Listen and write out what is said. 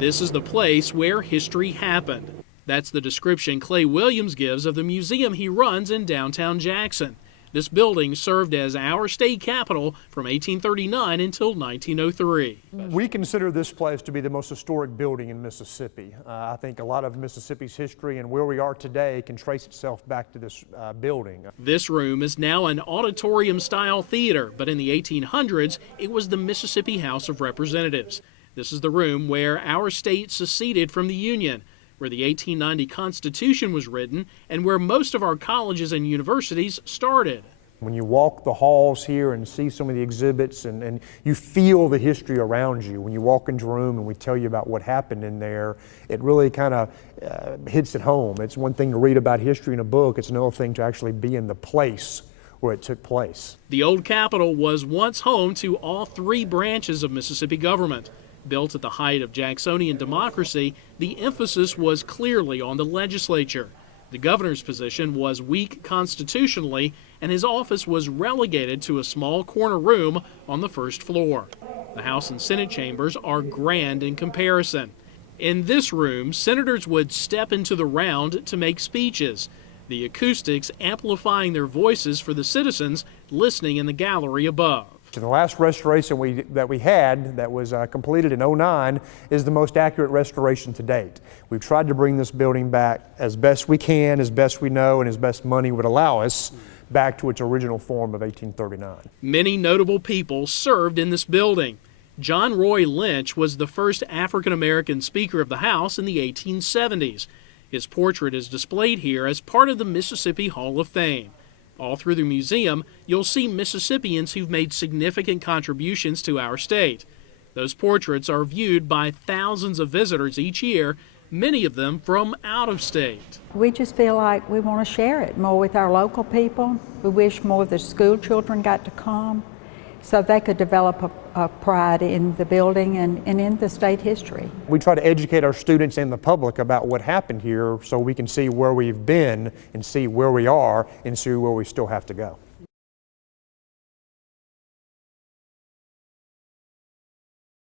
This is the place where history happened. That's the description Clay Williams gives of the museum he runs in downtown Jackson. This building served as our state capitol from 1839 until 1903. We consider this place to be the most historic building in Mississippi. I think a lot of Mississippi's history and where we are today can trace itself back to this building. This room is now an auditorium-style theater, but in the 1800s, it was the Mississippi House of Representatives. This is the room where our state seceded from the Union, where the 1890 Constitution was written, and where most of our colleges and universities started. When you walk the halls here and see some of the exhibits and you feel the history around you, when you walk into a room and we tell you about what happened in there, it really kind of hits it home. It's one thing to read about history in a book, it's another thing to actually be in the place where it took place. The old Capitol was once home to all three branches of Mississippi government. Built at the height of Jacksonian democracy, the emphasis was clearly on the legislature. The governor's position was weak constitutionally, and his office was relegated to a small corner room on the first floor. The House and Senate chambers are grand in comparison. In this room, senators would step into the round to make speeches, the acoustics amplifying their voices for the citizens listening in the gallery above. The last restoration that we had that was completed in '09 is the most accurate restoration to date. We've tried to bring this building back as best we can, as best we know, and as best money would allow us back to its original form of 1839. Many notable people served in this building. John Roy Lynch was the first African-American Speaker of the House in the 1870s. His portrait is displayed here as part of the Mississippi Hall of Fame. All through the museum, you'll see Mississippians who've made significant contributions to our state. Those portraits are viewed by thousands of visitors each year, many of them from out of state. We just feel like we want to share it more with our local people. We wish more of the school children got to come so they could develop a pride in the building and in the state history. We try to educate our students and the public about what happened here so we can see where we've been and see where we are and see where we still have to go.